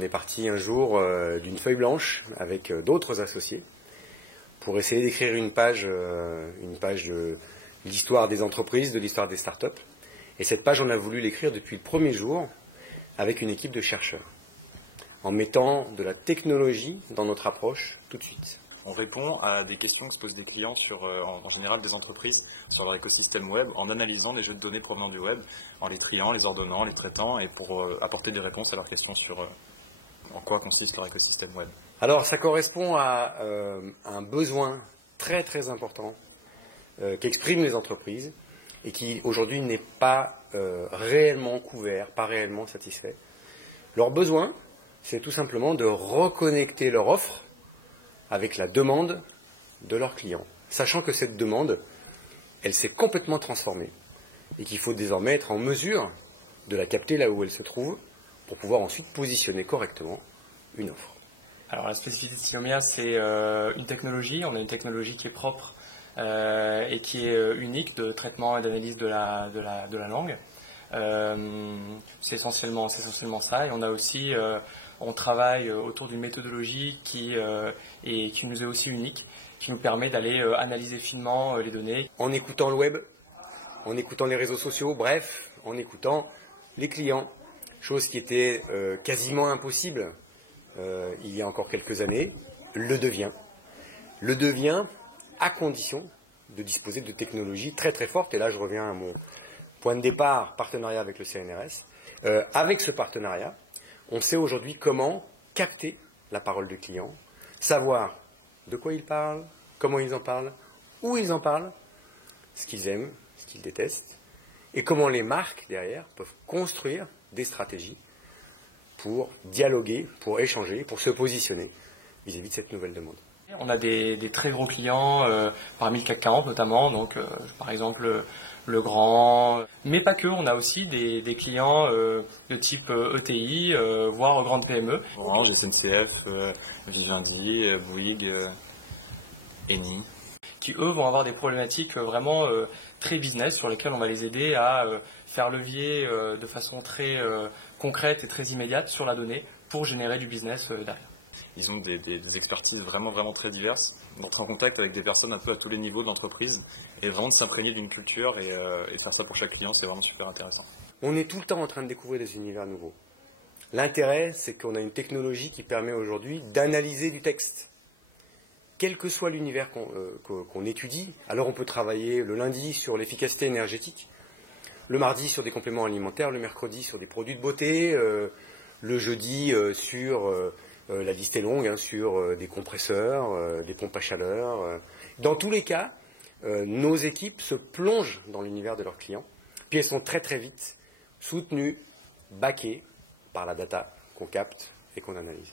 on est parti un jour d'une feuille blanche avec d'autres associés pour essayer d'écrire une page de l'histoire des entreprises, de l'histoire des startups. Et cette page, on a voulu l'écrire depuis le premier jour avec une équipe de chercheurs, en mettant de la technologie dans notre approche tout de suite. On répond à des questions que se posent des clients sur, en général des entreprises, sur leur écosystème web, en analysant les jeux de données provenant du web, en les triant, les ordonnant, les traitant, et pour apporter des réponses à leurs questions sur en quoi consiste leur écosystème web. Alors ça correspond à un besoin très très important qu'expriment les entreprises et qui aujourd'hui n'est pas réellement couvert, pas réellement satisfait. Leur besoin, c'est tout simplement de reconnecter leur offre avec la demande de leurs clients, sachant que cette demande, elle s'est complètement transformée et qu'il faut désormais être en mesure de la capter là où elle se trouve pour pouvoir ensuite positionner correctement une offre. Alors la spécificité de Cylomia, c'est une technologie. On a une technologie qui est propre et qui est unique de traitement et d'analyse de la langue. C'est essentiellement ça. Et on a aussi on travaille autour d'une méthodologie qui nous est aussi unique, qui nous permet d'aller analyser finement les données. En écoutant le web, en écoutant les réseaux sociaux, bref, en écoutant les clients, chose qui était quasiment impossible il y a encore quelques années, le devient. Le devient à condition de disposer de technologies très très fortes. Et là, je reviens à mon point de départ, partenariat avec le CNRS. Avec ce partenariat, on sait aujourd'hui comment capter la parole du client, savoir de quoi ils parlent, comment ils en parlent, où ils en parlent, ce qu'ils aiment, ce qu'ils détestent, et comment les marques, derrière, peuvent construire des stratégies pour dialoguer, pour échanger, pour se positionner vis-à-vis de cette nouvelle demande. On a des très gros clients, parmi le CAC 40 notamment, donc par exemple le Grand, mais pas que, on a aussi des clients de type ETI, voire grande PME. Orange, SNCF, Vivendi, Bouygues, Eni. Qui eux vont avoir des problématiques vraiment très business sur lesquelles on va les aider à faire levier de façon très concrète et très immédiate sur la donnée pour générer du business derrière. Ils ont des expertises vraiment très diverses, d'entrer en contact avec des personnes un peu à tous les niveaux de l'entreprise et vraiment de s'imprégner d'une culture et faire ça pour chaque client, c'est vraiment super intéressant. On est tout le temps en train de découvrir des univers nouveaux. L'intérêt, c'est qu'on a une technologie qui permet aujourd'hui d'analyser du texte. Quel que soit l'univers qu'on étudie, alors on peut travailler le lundi sur l'efficacité énergétique, le mardi sur des compléments alimentaires, le mercredi sur des produits de beauté, le jeudi sur la liste est longue, sur des compresseurs, des pompes à chaleur. Dans tous les cas, nos équipes se plongent dans l'univers de leurs clients, puis elles sont très très vite soutenues, backées par la data qu'on capte et qu'on analyse.